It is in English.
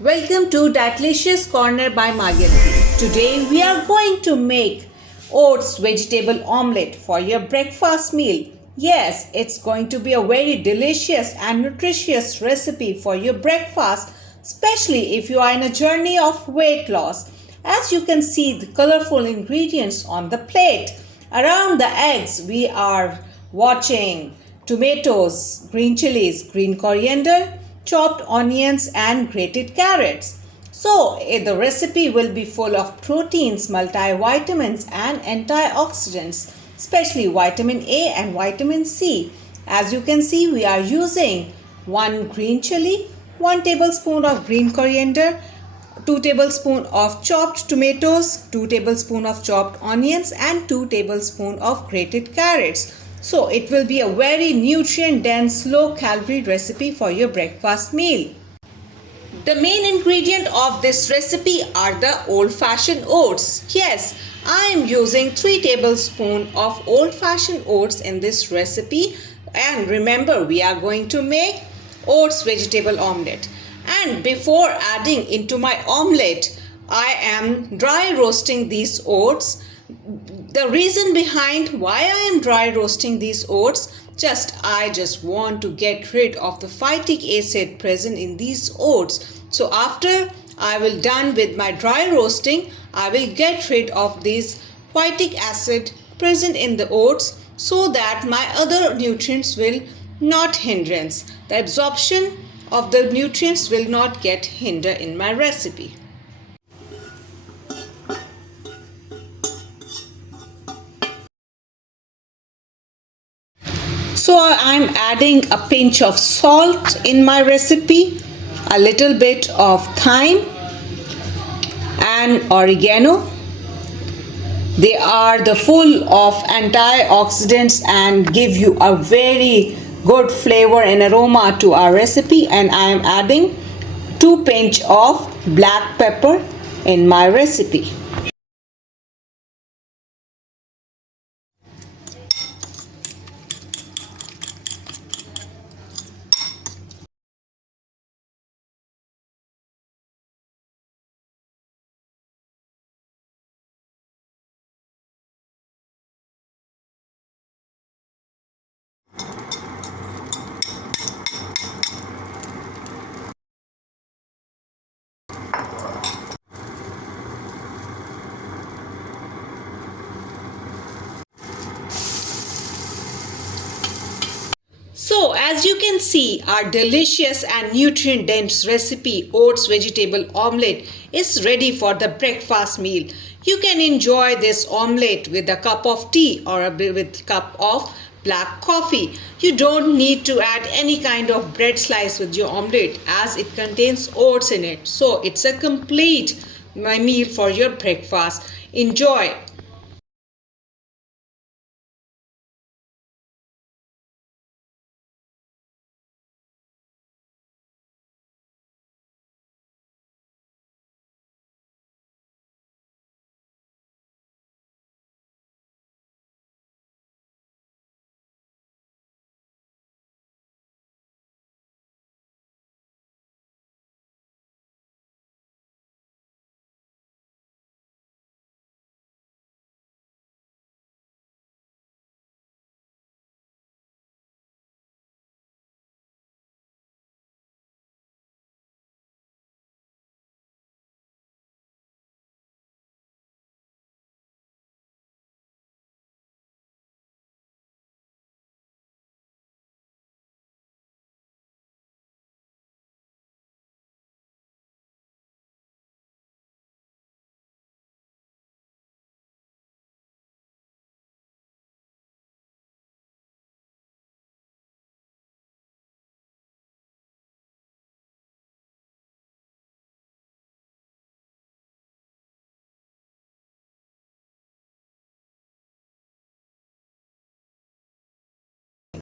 Welcome to Dietitious Corner by Margati. Today we are going to make oats vegetable omelette for your breakfast meal. Yes, it's going to be a very delicious and nutritious recipe for your breakfast, especially if you are in a journey of weight loss. As you can see the colorful ingredients on the plate. Around the eggs we are watching tomatoes, green chilies, green coriander, chopped onions and grated carrots. So the recipe will be full of proteins, multivitamins and antioxidants, especially vitamin A and vitamin C. As you can see, we are using 1 green chili, 1 tablespoon of green coriander, 2 tablespoons of chopped tomatoes, 2 tablespoons of chopped onions and 2 tablespoons of grated carrots. So it will be a very nutrient dense low calorie recipe for your breakfast meal. The main ingredient of this recipe are the old fashioned oats. Yes, I am using 3 tablespoons of old fashioned oats in this recipe, and remember we are going to make oats vegetable omelette. And before adding into my omelette, I am dry roasting these oats. The reason behind why I am dry roasting these oats, I just want to get rid of the phytic acid present in these oats. So after I will done with my dry roasting, I will get rid of this phytic acid present in the oats so that my other nutrients will not hindrance. The absorption of the nutrients will not get hinder in my recipe. So I'm adding a pinch of salt in my recipe, a little bit of thyme and oregano. They are the full of antioxidants and give you a very good flavor and aroma to our recipe. And I am adding 2 pinch of black pepper in my recipe. So as you can see, our delicious and nutrient dense recipe oats vegetable omelette is ready for the breakfast meal. You can enjoy this omelette with a cup of tea or with cup of black coffee. You don't need to add any kind of bread slice with your omelette as it contains oats in it. So it's a complete meal for your breakfast. Enjoy.